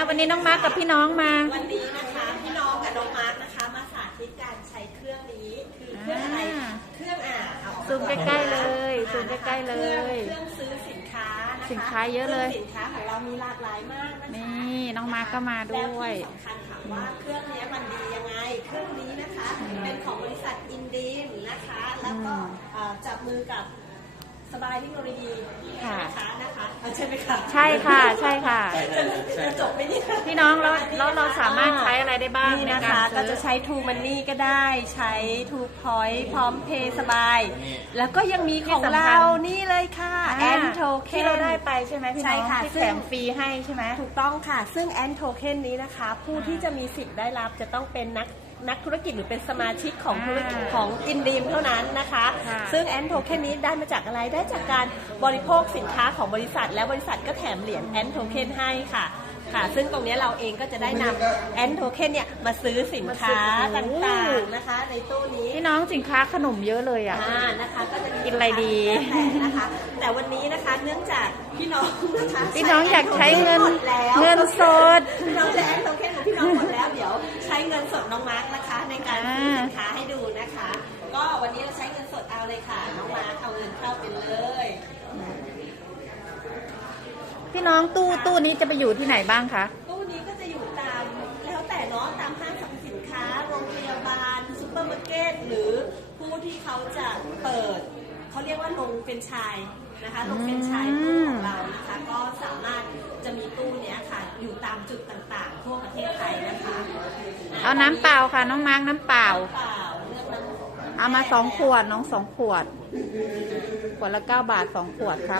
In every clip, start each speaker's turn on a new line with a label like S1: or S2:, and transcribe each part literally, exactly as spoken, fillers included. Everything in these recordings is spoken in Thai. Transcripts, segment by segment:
S1: วันนี้น้องมาร์กกับพี่น้องมา
S2: วันนี้นะคะพี่น้องกับน้องมาร์กนะคะมาสาธิตการใช้เครื่องนี้คือเครื่องอะไรเครื่องอ่า
S1: ซูมใกล้ๆเลยซูมใกล้ๆเลย
S2: เครื่องซื้อสินค้านะคะ
S1: สินค้าเยอะเลย
S2: สินค้าของเรามีหลากหลายมากนะคะ
S1: นี่น้องมาร์กก็มาด้วย
S2: แล้วที่สำคัญถามว่าเครื่องนี้มันดียังไงเครื่องนี้นะคะเป็นของบริษัทอินดีมนะคะแล้วก็จับมือกับสบายเทคโนโลยีนะคะนะคะใช่ไหมคะ
S1: ใช่ค่ะใช่ค่ะ
S2: จะจบไหมเนี่ย
S1: พี่น้องแล้วแล้วเราสามารถใช้อะไรได้บ้าง
S2: นี่นะคะก็จะใช้ True Money ก็ได้ใช้ True Point พร้อมเพย์สบายแล้วก็ยังมีของเรานี่เลยค่ะแอนโทเค็น
S1: ที่เราได้ไปใช่ไหมพี่น้อง
S2: ใช่ค่ะ
S1: ที่แถมฟรีให้ใช่ไหม
S2: ถูกต้องค่ะซึ่งแอนโทเค็นนี้นะคะผู้ที่จะมีสิทธิ์ได้รับจะต้องเป็นนักนักธุรกิจหรือเป็นสมาชิกของธุรกิจของอินดีมเท่านั้นนะคะซึ่งแอนโทเค็นนี้ได้มาจากอะไรได้จากการบริโภคสินค้าของบริษัทและบริษัทก็แถมเหรียญแอนโทเค็นให้ค่ะค่ะซึ่งตรงนี้เราเองก็จะได้นำแอนโทเค็นเนี่ยมาซื้อสินค้าต่างๆนะคะในตู้นี้
S1: พี่น้องสินค้าขนมเยอะเลยอ่ะ
S2: นะคะก็จะ
S1: กินอะไรดี
S2: นะคะแต่วันนี้นะคะเนื่องจากพี่น้องนะคะ
S1: พี่น้องอยากใช้เงินเงินสด
S2: พี่น้องจะแอนโทเค็นของพี่น้องหมดแล้วเดี๋ยวใช้เงินสดน้องมาร์กนะคะในการซื้อสินค้าให้ดูนะคะก็วันนี้เราใช้เงินสดเอาเลยค่ะน้องมาร์กเอาเงินเข้าไปเลย
S1: พี่น้องตู้ตู้นี้จะไปอยู่ที่ไหนบ้างคะ
S2: ตู้นี้ก็จะอยู่ตามแล้วแต่เนาะตามห้างสรรพสินค้าโรงพยาบาลซุปเปอร์มาร์เก็ตหรือผู้ที่เขาจะเปิดเขาเรียกว่าลงเป็นไชส์นะคะลงเป็นไชส์ตู้ของเรานะคะก็สามารถจะมีตู้เนี้ยค่ะอยู่ตามจุดต่างๆทั่วประเทศไทยนะคะ
S1: เอาน้ำเปล่าค่ะน้องมาร์กน้ำเปล่าเอามาสองขวดน้องสองขวดขวดละเก้าบาทสองขวดครับ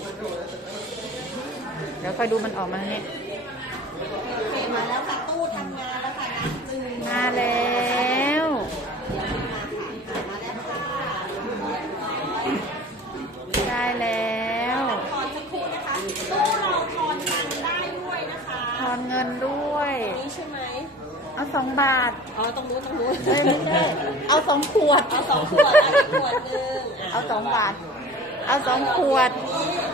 S1: เดี๋ยวคอยดูมันออกมาเนี่ย
S2: มาแล้วค่ะตู้ทำงานแล้วค่ะ
S1: มาแล้วได้แล้ว
S2: ทอนสักครู่นะคะตู้เราทอนเงินได้ด้วยนะคะ
S1: ทอนเงินด้วย
S2: นี่ใช่ไหม
S1: เอาสองบาท
S2: อ๋อตรงนู้นตรงนู้น
S1: ไม่ใช่เอาสองขวด
S2: เอาสองขวดเอาขวดนึง
S1: เอาสองบาทเอาสองขวด